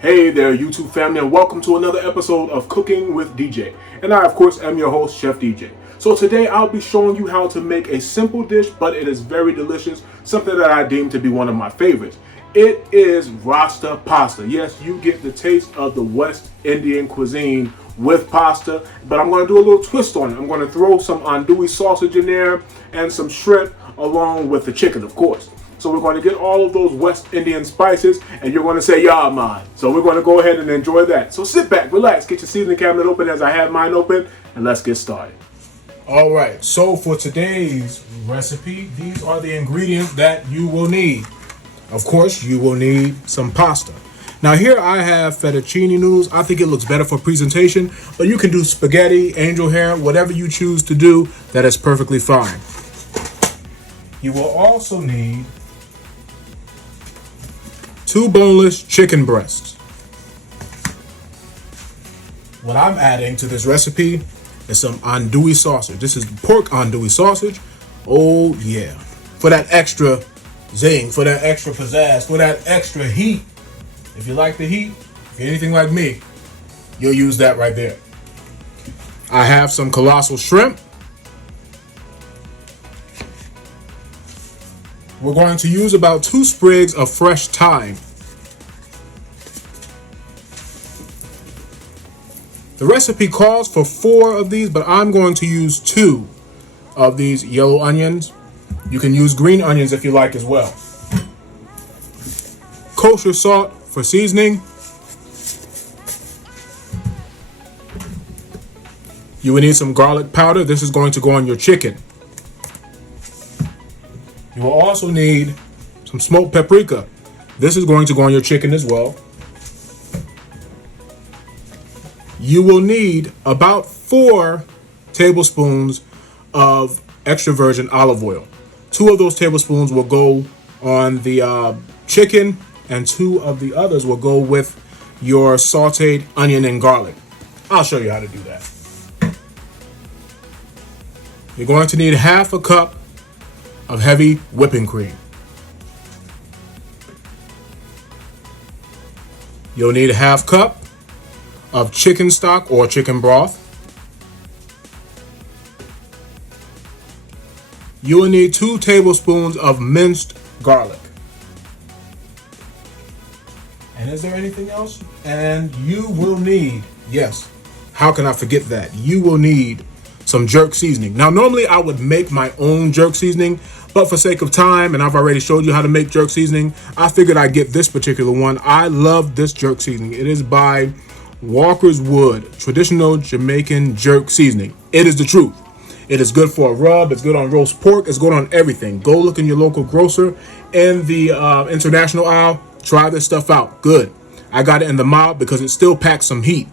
Hey there, YouTube family, and welcome to another episode of Cooking with DJ. And I, of course, am your host, Chef DJ. So today I'll be showing you how to make a simple dish, but it is very delicious, something that I deem to be one of my favorites. It is RASTA pasta. Yes, you get the taste of the West Indian cuisine with pasta, but I'm going to do a little twist on it. I'm going to throw some andouille sausage in there and some shrimp along with the chicken, of course. So we're going to get all of those West Indian spices, and you're going to say, "Yeah, man." So we're going to go ahead and enjoy that. So sit back, relax, get your seasoning cabinet open as I have mine open, and let's get started. All right, so for today's recipe, these are the ingredients that you will need. Of course, you will need some pasta. Now here I have fettuccine noodles. I think it looks better for presentation, but you can do spaghetti, angel hair, whatever you choose to do, that is perfectly fine. You will also need 2 boneless chicken breasts. What I'm adding to this recipe is some andouille sausage. This is pork andouille sausage. Oh yeah. For that extra zing, for that extra pizzazz, for that extra heat. If you like the heat, if you're anything like me, you'll use that right there. I have some colossal shrimp. We're going to use about 2 sprigs of fresh thyme. The recipe calls for 4 of these, but I'm going to use 2 of these yellow onions. You can use green onions if you like as well. Kosher salt for seasoning. You will need some garlic powder. This is going to go on your chicken. You will also need some smoked paprika. This is going to go on your chicken as well. You will need about 4 tablespoons of extra virgin olive oil. 2 of those tablespoons will go on the chicken, and 2 of the others will go with your sauteed onion and garlic. I'll show you how to do that. You're going to need half a cup of heavy whipping cream. You'll need a half cup of chicken stock or chicken broth. You will need 2 tablespoons of minced garlic. And is there anything else? And you will need, yes, how can I forget that? You will need some jerk seasoning. Now, normally I would make my own jerk seasoning, but for sake of time, and I've already showed you how to make jerk seasoning, I figured I'd get this particular one. I love this jerk seasoning. It is by Walker's Wood, traditional Jamaican jerk seasoning. It is the truth. It is good for a rub. It's good on roast pork. It's good on everything. Go look in your local grocer in the international aisle. Try this stuff out. Good. I got it in the mild because it still packs some heat.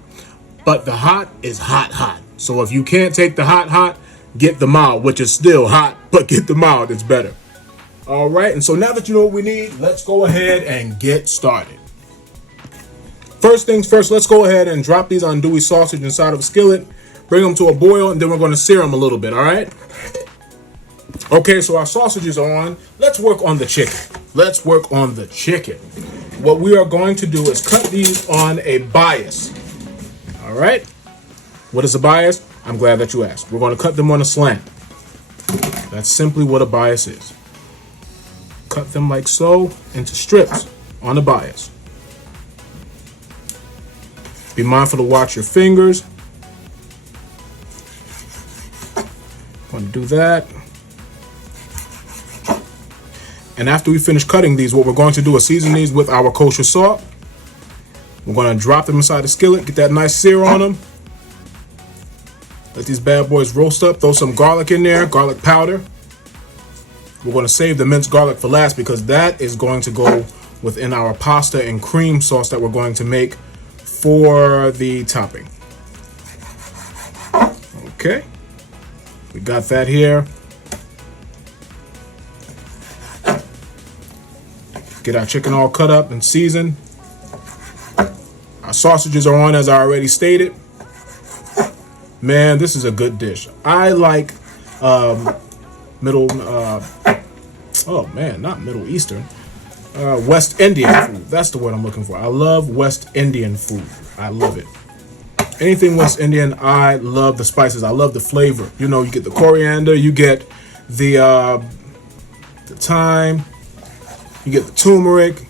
But the hot is hot, hot. So if you can't take the hot, hot, get the mild, which is still hot, but get the mild. It's better. All right. And so now that you know what we need, let's go ahead and get started. First things first, let's go ahead and drop these andouille sausage inside of a skillet, bring them to a boil, and then we're going to sear them a little bit, all right? Okay, so our sausages are on. Let's work on the chicken. Let's work on the chicken. What we are going to do is cut these on a bias, all right? What is a bias? I'm glad that you asked. We're going to cut them on a slant. That's simply what a bias is. Cut them like so into strips on a bias. Be mindful to watch your fingers. Want to do that. And after we finish cutting these, what we're going to do is season these with our kosher salt. We're going to drop them inside the skillet, get that nice sear on them. Let these bad boys roast up. Throw some garlic in there, garlic powder. We're going to save the minced garlic for last because that is going to go within our pasta and cream sauce that we're going to make for the topping. Okay, we got that here. Get our chicken all cut up and seasoned. Our sausages are on, as I already stated. Man, this is a good dish. I like Middle, not Middle Eastern. West Indian food. That's the word I'm looking for. I love West Indian food. I love it. Anything West Indian, I love the spices. I love the flavor. You know, you get the coriander, you get the thyme, you get the turmeric.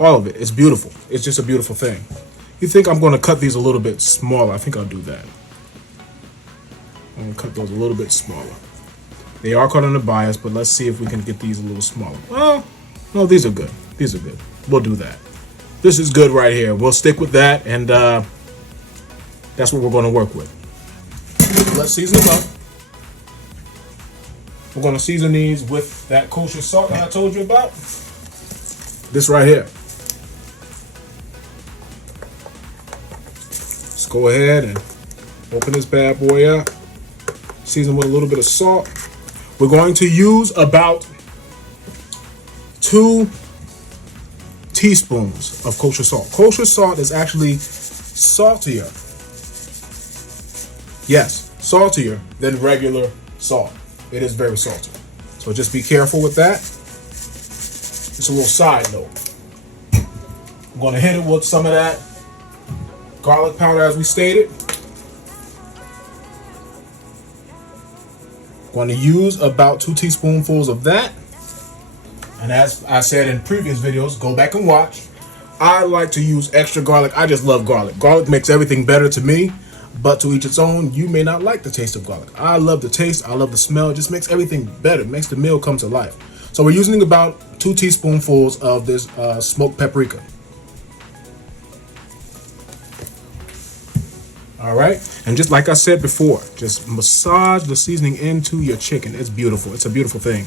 All of it. It's beautiful. It's just a beautiful thing. You think I'm going to cut these a little bit smaller? I think I'll do that. I'm going to cut those a little bit smaller. They are cut on the bias, but let's see if we can get these a little smaller. Well, no, these are good. These are good. We'll do that. This is good right here. We'll stick with that, and that's what we're going to work with. Let's season them up. We're going to season these with that kosher salt that I told you about. This right here. Let's go ahead and open this bad boy up. Season with a little bit of salt. We're going to use about 2 teaspoons of kosher salt. Kosher salt is actually saltier. Yes, saltier than regular salt. It is very salty. So just be careful with that. It's a little side note. I'm going to hit it with some of that garlic powder as we stated. Going to use about 2 teaspoonfuls of that. And as I said in previous videos, go back and watch. I like to use extra garlic. I just love garlic. Garlic makes everything better to me, but to each its own. You may not like the taste of garlic. I love the taste. I love the smell. It just makes everything better. It makes the meal come to life. So we're using about 2 teaspoonfuls of this smoked paprika. All right, and just like I said before, just massage the seasoning into your chicken. It's beautiful. It's a beautiful thing.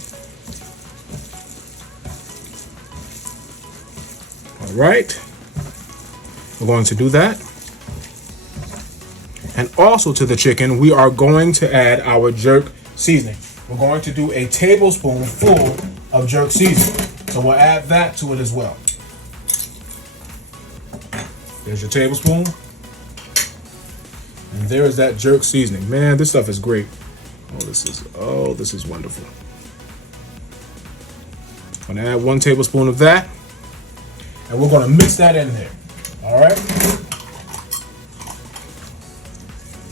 All right, we're going to do that. And also to the chicken, we are going to add our jerk seasoning. We're going to do a tablespoon full of jerk seasoning. So we'll add that to it as well. There's your tablespoon. And there is that jerk seasoning. Man, this stuff is great. Oh, this is wonderful. I'm gonna add 1 tablespoon of that. And we're gonna mix that in there. All right?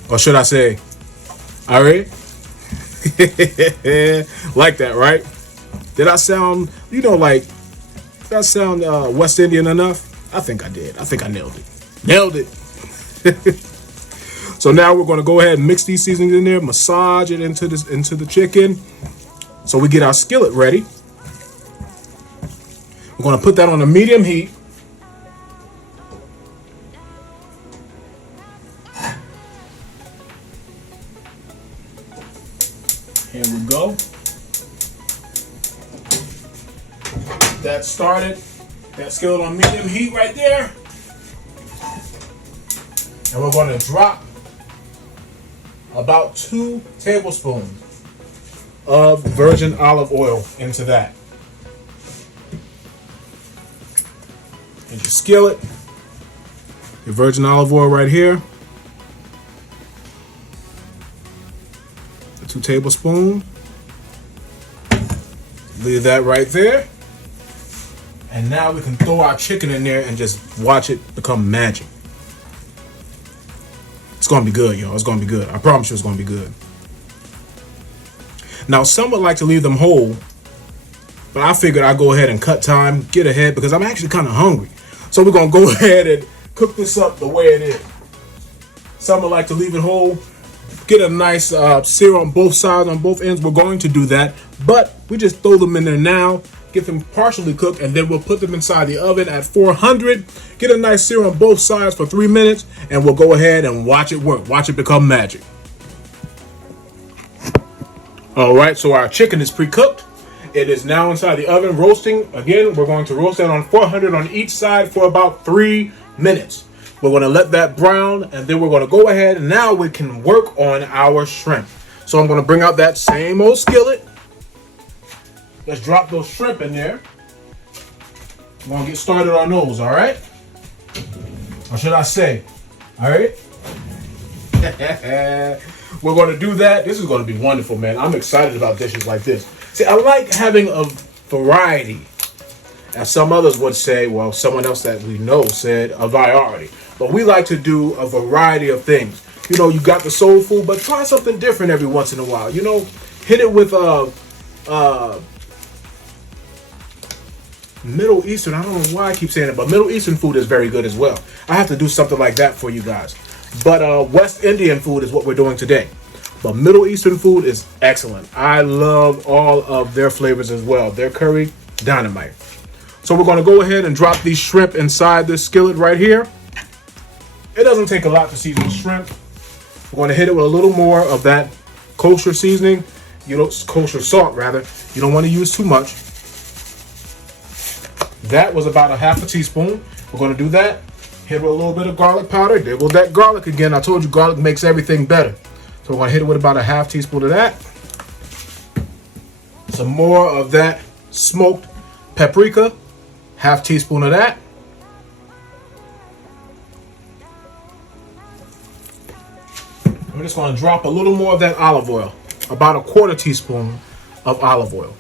Or should I say, all right? Like that, right? Did I sound, did I sound West Indian enough? I think I did. I think I nailed it. Nailed it. So now we're going to go ahead and mix these seasonings in there, massage it into the chicken. So we get our skillet ready. We're going to put that on a medium heat. Here we go. That started. That skillet on medium heat right there. And we're going to drop about 2 tablespoons of virgin olive oil into that. And your skillet, your virgin olive oil right here. 2 tablespoons. Leave that right there. And now we can throw our chicken in there and just watch it become magic. It's going to be good, y'all. It's going to be good. I promise you it's going to be good. Now, some would like to leave them whole, but I figured I'd go ahead and cut time, get ahead, because I'm actually kind of hungry. So we're going to go ahead and cook this up the way it is. Some would like to leave it whole, get a nice sear on both sides, on both ends. We're going to do that, but we just throw them in there now, get them partially cooked, and then we'll put them inside the oven at 400, get a nice sear on both sides for 3 minutes, and we'll go ahead and watch it work, watch it become magic. All right, so our chicken is pre-cooked. It is now inside the oven roasting. Again, we're going to roast that on 400 on each side for about 3 minutes. We're going to let that brown, and then we're going to go ahead, and now we can work on our shrimp. So I'm going to bring out that same old skillet. Let's drop those shrimp in there. We're going to get started on those, all right? Or should I say, all right? We're going to do that. This is going to be wonderful, man. I'm excited about dishes like this. See, I like having a variety As some others would say, well, someone else that we know said a variety. But we like to do a variety of things. You know, you got the soul food, but try something different every once in a while. You know, hit it with Middle Eastern. I don't know why I keep saying it, but Middle Eastern food is very good as well. I have to do something like that for you guys. But West Indian food is what we're doing today. But Middle Eastern food is excellent. I love all of their flavors as well. Their curry, dynamite. So we're going to go ahead and drop these shrimp inside this skillet right here. It doesn't take a lot to season shrimp. We're going to hit it with a little more of that kosher seasoning. You know, kosher salt rather. You don't want to use too much. That was about a half a teaspoon. We're going to do that. Hit it with a little bit of garlic powder. There goes that garlic again. I told you garlic makes everything better. So we're going to hit it with about a half teaspoon of that. Some more of that smoked paprika. Half teaspoon of that. We're just going to drop a little more of that olive oil. About a quarter teaspoon of olive oil.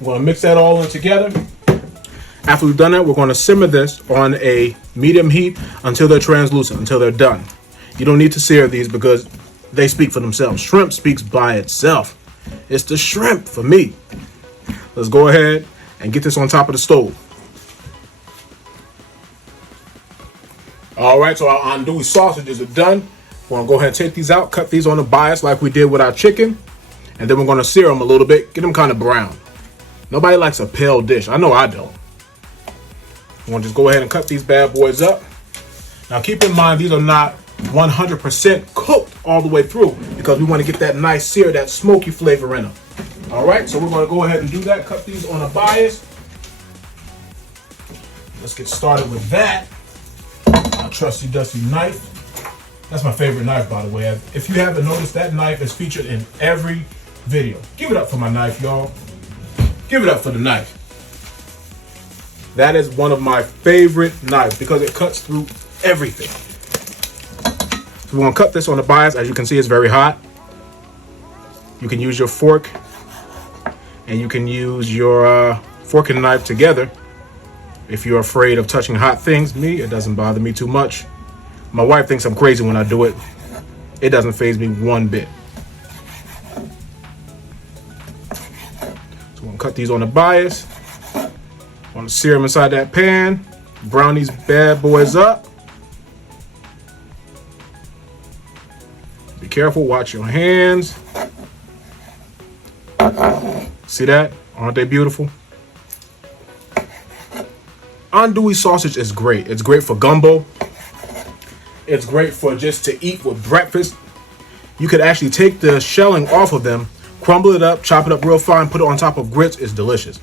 We're going to mix that all in together. After we've done that, we're going to simmer this on a medium heat until they're translucent, until they're done. You don't need to sear these because they speak for themselves. Shrimp speaks by itself. It's the shrimp for me. Let's go ahead and get this on top of the stove. All right, so our andouille sausages are done. We're going to go ahead and take these out, cut these on the bias like we did with our chicken. And then we're going to sear them a little bit, get them kind of brown. Nobody likes a pale dish. I know I don't. I'm going to just go ahead and cut these bad boys up. Now keep in mind, these are not 100% cooked all the way through because we want to get that nice sear, that smoky flavor in them. All right, so we're going to go ahead and do that. Cut these on a bias. Let's get started with that. Our trusty dusty knife. That's my favorite knife, by the way. If you haven't noticed, that knife is featured in every video. Give it up for my knife, y'all. Give it up for the knife. That is one of my favorite knives because it cuts through everything. So we're going to cut this on the bias. As you can see, it's very hot. You can use your fork and you can use your fork and knife together if you're afraid of touching hot things. Me, it doesn't bother me too much. My wife thinks I'm crazy when I do it. It doesn't faze me one bit. So I'm going to cut these on the bias. I'm going to sear them inside that pan. Brown these bad boys up. Be careful, watch your hands. See that? Aren't they beautiful? Andouille sausage is great. It's great for gumbo. It's great for just to eat with breakfast. You could actually take the shelling off of them, crumble it up, chop it up real fine, put it on top of grits. It's delicious.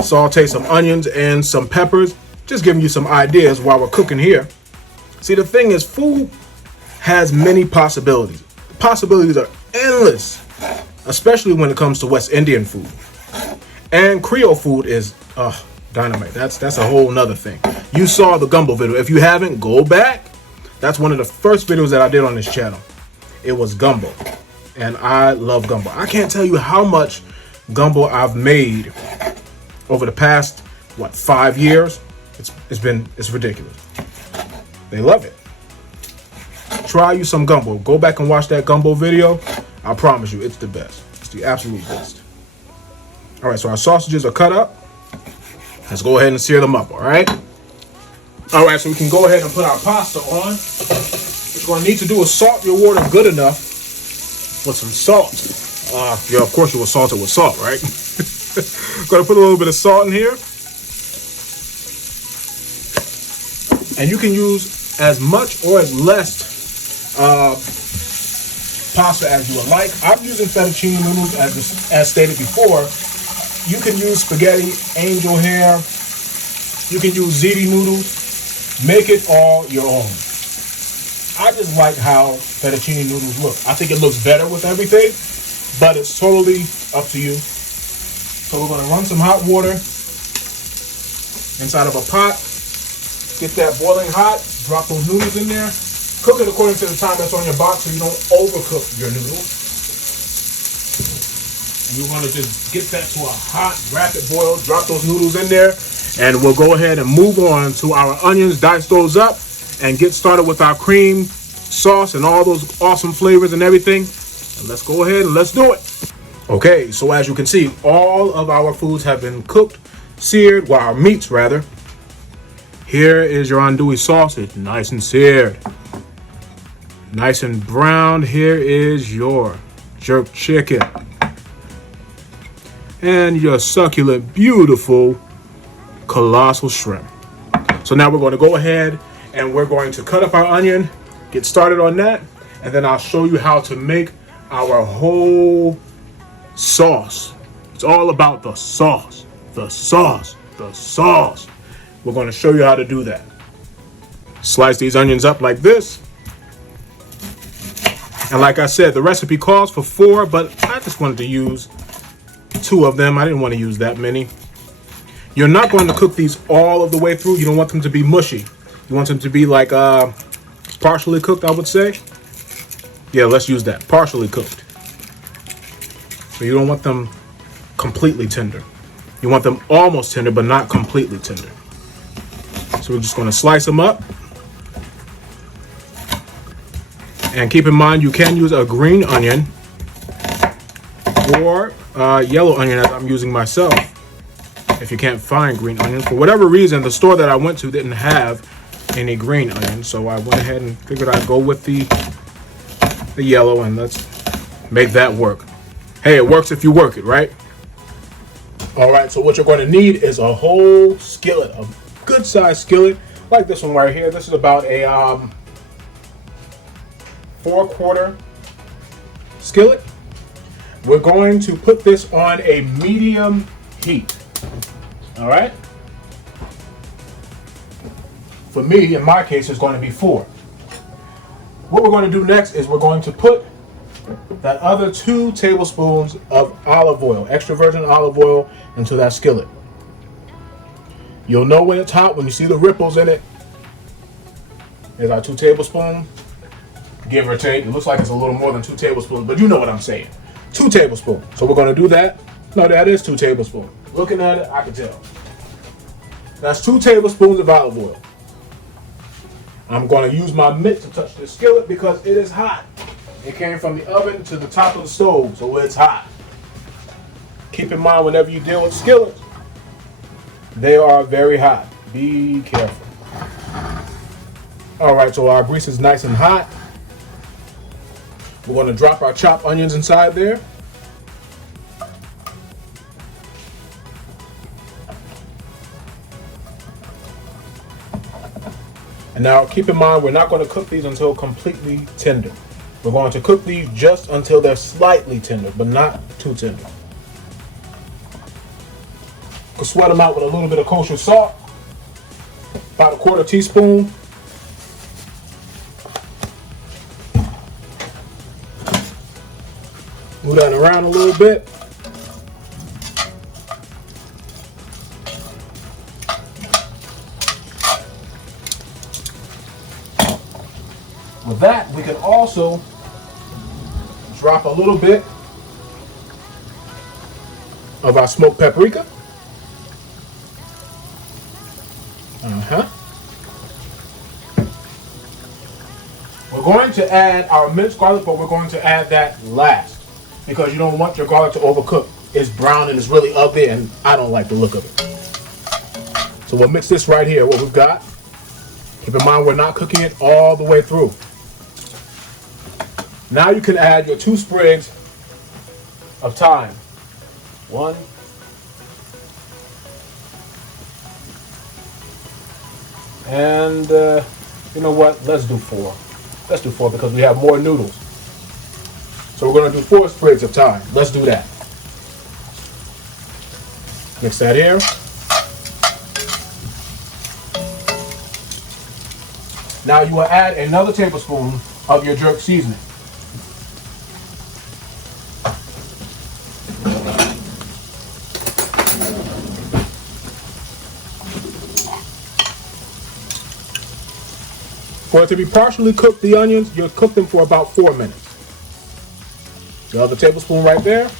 Saute some onions and some peppers. Just giving you some ideas while we're cooking here. See, the thing is, food has many possibilities. The possibilities are endless, especially when it comes to West Indian food. And Creole food is dynamite. That's a whole nother thing. You saw the gumbo video. If you haven't, go back. That's one of the first videos that I did on this channel. It was gumbo. And I love gumbo. I can't tell you how much gumbo I've made over the past, 5 years. It's ridiculous. They love it. Try you some gumbo. Go back and watch that gumbo video. I promise you, it's the best. It's the absolute best. All right, so our sausages are cut up. Let's go ahead and sear them up, all right? All right, so we can go ahead and put our pasta on. What you're gonna need to do is salt your water good enough with some salt. Yeah, of course you will salt it with salt, right? Gonna put a little bit of salt in here. And you can use as much or as less pasta as you would like. I'm using fettuccine noodles as stated before. You can use spaghetti, angel hair. You can use ziti noodles. Make it all your own. I just like how fettuccine noodles look. I think it looks better with everything, but it's totally up to you. So we're going to run some hot water inside of a pot. Get that boiling hot. Drop those noodles in there. Cook it according to the time that's on your box so you don't overcook your noodles. You want to just get that to a hot, rapid boil. Drop those noodles in there, and we'll go ahead and move on to our onions. Dice those up, and get started with our cream sauce and all those awesome flavors and everything. And let's go ahead and let's do it. Okay, so as you can see, all of our foods have been cooked, seared, well, our meats rather. Here is your andouille sausage, nice and seared. Nice and browned. Here is your jerk chicken. And your succulent, beautiful, colossal shrimp. So now we're going to go ahead and we're going to cut up our onion, get started on that, and then I'll show you how to make our whole sauce. It's all about the sauce, the sauce, the sauce. We're going to show you how to do that. Slice these onions up like this. And like I said, the recipe calls for 4, but I just wanted to use 2 of them. I didn't want to use that many. You're not going to cook these all of the way through. You don't want them to be mushy. You want them to be like partially cooked, I would say. Yeah, let's use that. Partially cooked. So you don't want them completely tender. You want them almost tender, but not completely tender. So we're just going to slice them up. And keep in mind, you can use a green onion or yellow onion, as I'm using myself. If you can't find green onions, for whatever reason, the store that I went to didn't have any green onions, so I went ahead and figured I'd go with the yellow, and let's make that work. Hey, it works if you work it, right? All right, so what you're going to need is a whole skillet, a good-sized skillet, like this one right here. This is about a 4/4 skillet. We're going to put this on a medium heat. All right. For me, in my case, it's going to be 4. What we're going to do next is we're going to put that other 2 tablespoons of olive oil, extra virgin olive oil, into that skillet. You'll know when it's hot when you see the ripples in it. There's our 2 tablespoons. Give or take. It looks like it's a little more than 2 tablespoons, but you know what I'm saying. 2 tablespoons. So we're going to do that. No, that is 2 tablespoons. Looking at it, I can tell. That's 2 tablespoons of olive oil. I'm going to use my mitt to touch the skillet because it is hot. It came from the oven to the top of the stove, so it's hot. Keep in mind, whenever you deal with skillets, they are very hot. Be careful. All right, so our grease is nice and hot. We're going to drop our chopped onions inside there. And now keep in mind, we're not going to cook these until completely tender. We're going to cook these just until they're slightly tender, but not too tender. You can sweat them out with a little bit of kosher salt, about a 1/4 teaspoon. Move that around a little bit. With that, we can also drop a little bit of our smoked paprika. We're going to add our minced garlic, but we're going to add that last because you don't want your garlic to overcook. It's brown and it's really ugly, and I don't like the look of it. So we'll mix this right here, what we've got. Keep in mind, we're not cooking it all the way through. Now you can add your 2 sprigs of thyme. 1. And you know what? Let's do 4. Let's do 4 because we have more noodles. So we're going to do 4 sprigs of thyme. Let's do that. Mix that here. Now you will add another tablespoon of your jerk seasoning. For it to be partially cooked, the onions, you'll cook them for about 4 minutes. The other tablespoon right there.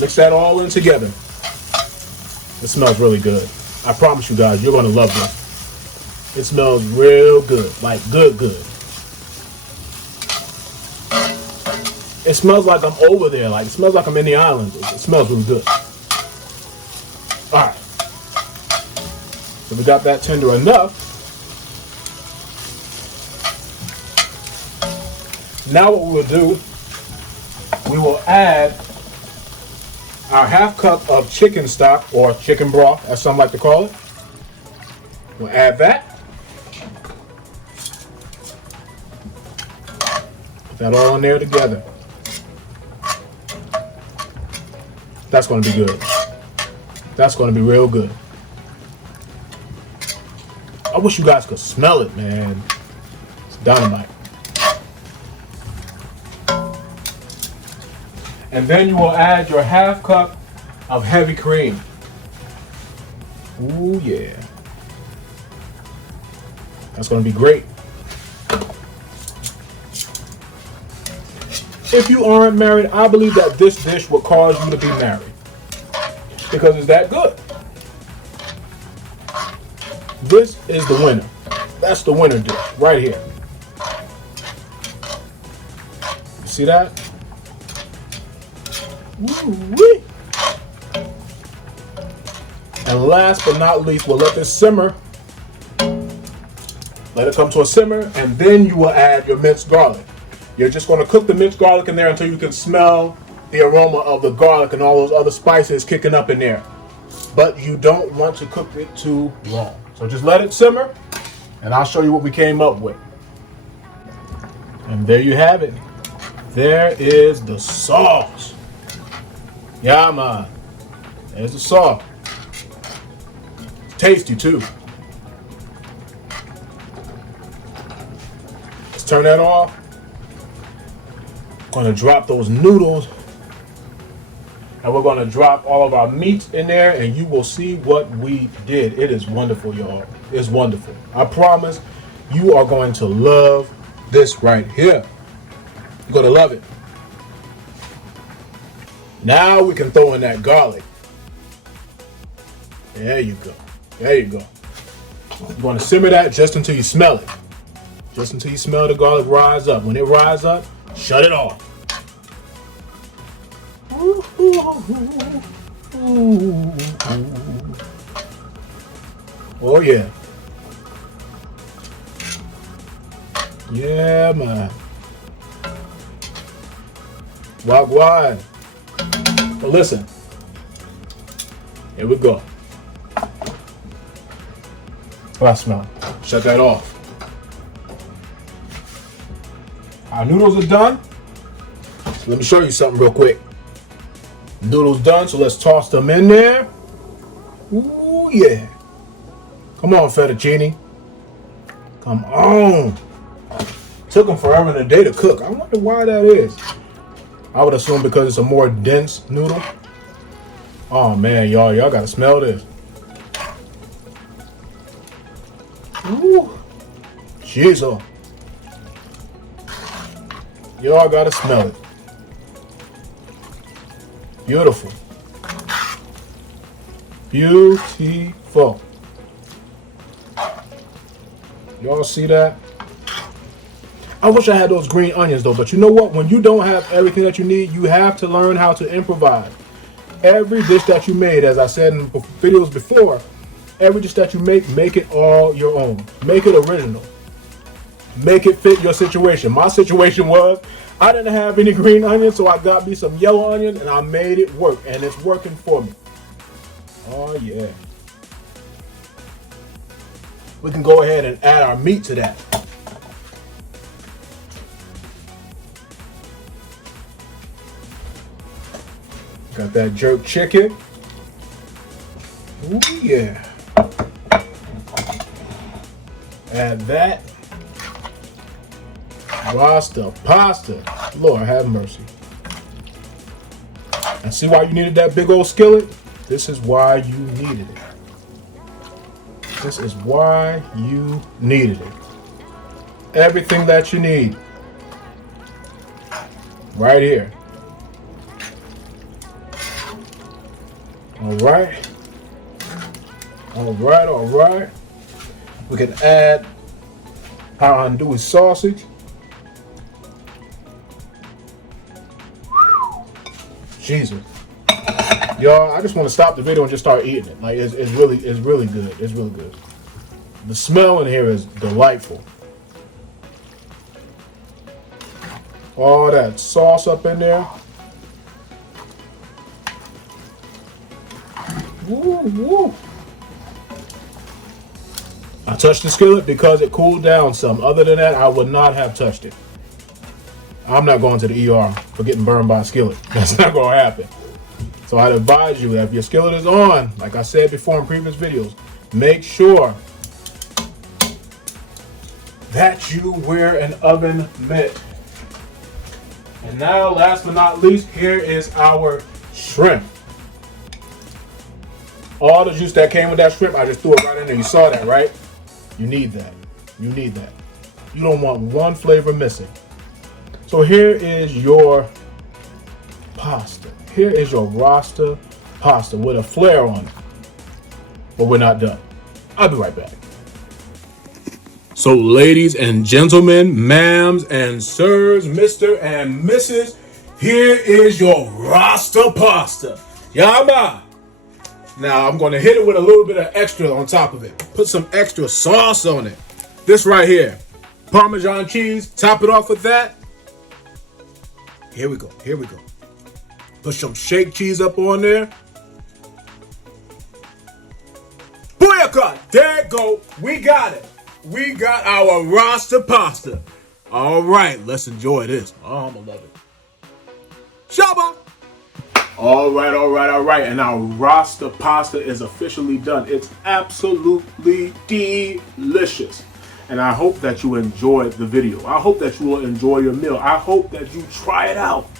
Mix that all in together. It smells really good. I promise you guys, you're gonna love this. It smells real good, like good. It smells like I'm over there, like it smells like I'm in the islands. It smells really good. All right, so we got that tender enough. Now what we will do, we will add our half cup of chicken stock, or chicken broth, as some like to call it. We'll add that. Put that all in there together. That's going to be good. That's going to be real good. I wish you guys could smell it, man. It's dynamite. And then you will add your half cup of heavy cream. Ooh, yeah. That's going to be great. If you aren't married, I believe that this dish will cause you to be married, because it's that good. This is the winner. That's the winner dish right here. You see that? Woo-wee. And last but not least, we'll let this simmer. Let it come to a simmer, and then you will add your minced garlic. You're just going to cook the minced garlic in there until you can smell the aroma of the garlic and all those other spices kicking up in there. But you don't want to cook it too long. So just let it simmer, and I'll show you what we came up with. And there you have it. There is the sauce. Yeah, man. There's the sauce. Tasty too. Let's turn that off. Gonna drop those noodles, and we're gonna drop all of our meats in there, and you will see what we did. It is wonderful, y'all. It's wonderful. I promise you are going to love this right here. You're gonna love it. Now we can throw in that garlic. There you go. There you go. You're going to simmer that just until you smell it. Just until you smell the garlic rise up. When it rises up, shut it off. Oh yeah. Yeah, man. Wagwan. But listen, here we go. What I smell? Shut that off. Our noodles are done. So let me show you something real quick. Noodles done, so let's toss them in there. Ooh, yeah. Come on, fettuccine. Come on. Took them forever and a day to cook. I wonder why that is. I would assume because it's a more dense noodle. Oh man, y'all gotta smell this. Ooh, jeez, y'all gotta smell it. Beautiful, beautiful. Y'all see that? I wish I had those green onions though, but you know what? When you don't have everything that you need, you have to learn how to improvise. Every dish that you made, as I said in videos before, every dish that you make it all your own. Make it original. Make it fit your situation. My situation was, I didn't have any green onions, so I got me some yellow onion and I made it work, and it's working for me. Oh yeah. We can go ahead and add our meat to that. Got that jerk chicken. Ooh, yeah. Add that. RASTA PASTA. Lord have mercy. And see why you needed that big old skillet? This is why you needed it. This is why you needed it. Everything that you need. Right here. All right. All right, all right. We can add our andouille sausage. Jesus. Y'all, I just want to stop the video and just start eating it. Like, it's really good. It's really good. The smell in here is delightful. All that sauce up in there. Woo, woo. I touched the skillet because it cooled down some. Other than that, I would not have touched it. I'm not going to the ER for getting burned by a skillet. That's not going to happen. So I'd advise you, if your skillet is on, like I said before in previous videos, make sure that you wear an oven mitt. And now, last but not least, here is our shrimp. All the juice that came with that shrimp, I just threw it right in there. You saw that, right? You need that. You need that. You don't want one flavor missing. So here is your pasta. Here is your RASTA pasta with a flair on it. But we're not done. I'll be right back. So ladies and gentlemen, ma'ams and sirs, Mr. and Mrs., here is your RASTA pasta. Yama. Now I'm going to hit it with a little bit of extra on top of it. Put some extra sauce on it. This right here. Parmesan cheese. Top it off with that. Here we go. Here we go. Put some shake cheese up on there. Booyaka! There it go. We got it. We got our RASTA pasta. All right, let's enjoy this. Oh, I'm gonna love it. Shaba! All right, all right, all right. And our RASTA pasta is officially done. It's absolutely delicious. And I hope that you enjoyed the video. I hope that you will enjoy your meal. I hope that you try it out.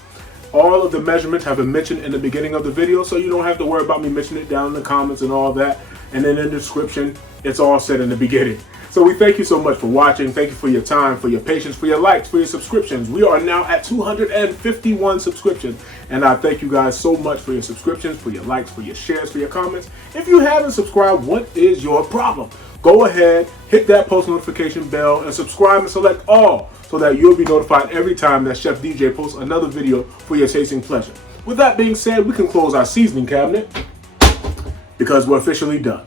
All of the measurements have been mentioned in the beginning of the video, so you don't have to worry about me mentioning it down in the comments and all that. And then in the description, it's all said in the beginning. So we thank you so much for watching. Thank you for your time, for your patience, for your likes, for your subscriptions. We are now at 251 subscriptions. And I thank you guys so much for your subscriptions, for your likes, for your shares, for your comments. If you haven't subscribed, what is your problem? Go ahead, hit that post notification bell, and subscribe and select all so that you'll be notified every time that Chef DJ posts another video for your tasting pleasure. With that being said, we can close our seasoning cabinet because we're officially done.